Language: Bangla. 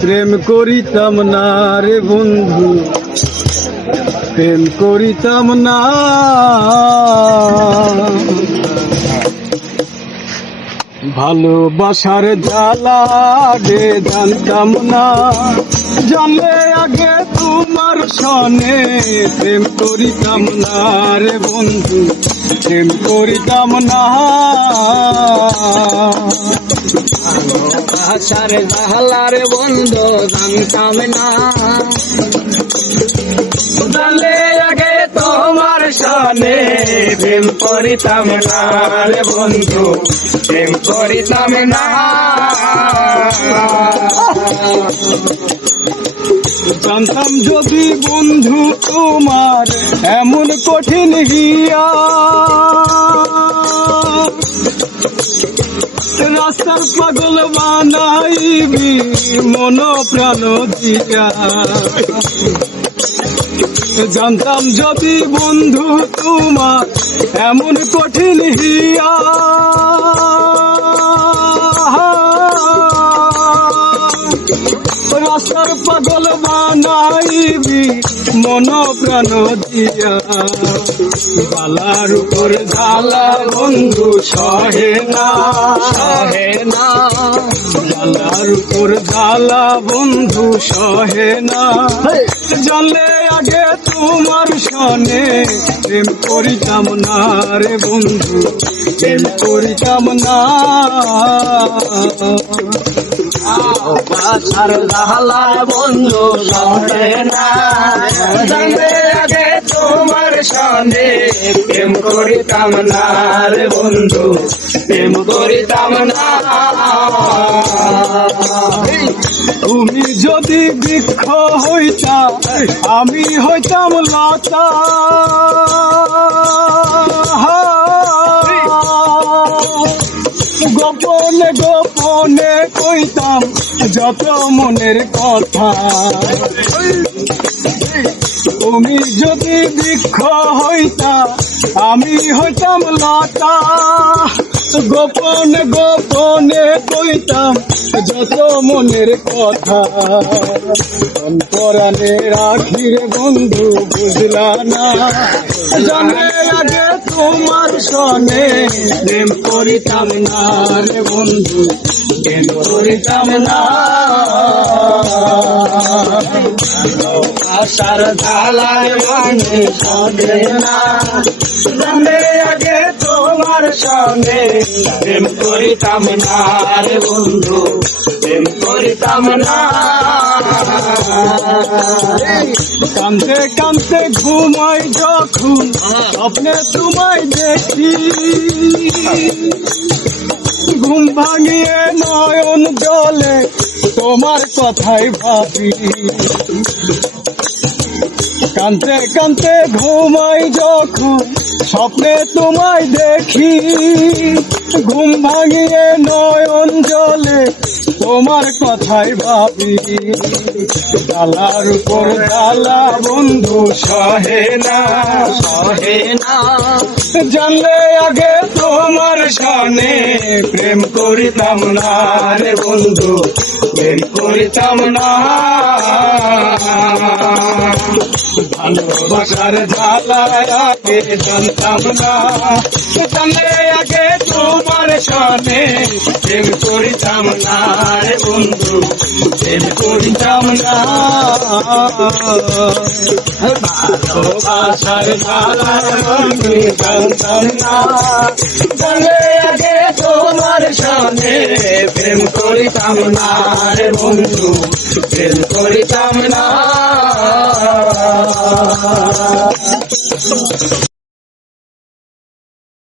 প্রেম করিতাম না রে বন্ধু, প্রেম করিতাম না। ভালোবাসার জ্বালা আগে জানতাম না, জানলে আগে তোমার সনে প্রেম করিতাম না রে বন্ধু, প্রেম করিতাম না। ভালোবাসার জ্বালা রে বন্ধু জানতাম না, জানলে আগে তোমার সনে প্রেম করিতাম না রে বন্ধু, প্রেম করিতাম না। জানতাম যদি বন্ধু তোমার এমন কঠিন হিয়া, রাস্তার পাগল বানাইবি মন প্রাণ দিয়া। জানতাম যদি বন্ধু তোমার এমন কঠিন হিয়া, রাস্তার পাগল বানাইবি মন প্রাণ দিয়া। জ্বালার উপর জ্বালা বন্ধু সহে না, সহে না। জ্বালার উপর জ্বালা বন্ধু সহে না। জানলে আগে তোমার সনে প্রেম করিতাম না রে বন্ধু, প্রেম করিতাম না। ভালোবাসার জ্বালা বন্ধু সহে না, জানলে আগে তোমার সনে প্রেম করিতাম না রে বন্ধু, প্রেম করিতাম না। তুমি যদি বৃক্ষ হইতা আমি হইতাম লতা, গোপনে গোপনে কইতাম যত মনের কথা। তুমি যদি বৃক্ষ হইতা আমি হইতাম লতা, গোপনে গোপনে কইতাম যত মনের কথা। অন্তরানে রাখি রে বন্ধু বুঝলা না, জানে আগে তোমার সনে প্রেম করিতাম না রে বন্ধু, প্রেম করিতাম না। ভালোবাসার জ্বালা মানে সহে না, জানলে আগে তোমার সনে প্রেম করিতাম না রে বন্ধু, প্রেম করিতাম না। কান্দে কান্দে ঘুমাই যখন স্বপ্নে তোমায় দেখি, ঘুম ভাঙিয়ে নয়ন জলে তোমার কথাই ভাবি। কান্দে কান্দে ঘুমাই যখন স্বপ্নে তোমায় দেখি, ঘুম ভাঙিয়ে নয়ন জলে তোমার কথাই ভাবি। জ্বালার উপর জ্বালা বন্ধু সহে না, সহে না। জানলে আগে তোমার সনে প্রেম করিতাম না রে বন্ধু, প্রেম করিতাম না। ভালোবাসার জ্বালা আগে জানতাম না, জানলে আগে তোমার সনে প্রেম করিতাম না রে বন্ধু, প্রেম করিতাম না। ভালোবাসার জ্বালা আমি জানতাম না, জানলে আগে তোমার সনে প্রেম করিতাম না রে বন্ধু, প্রেম করিতাম না।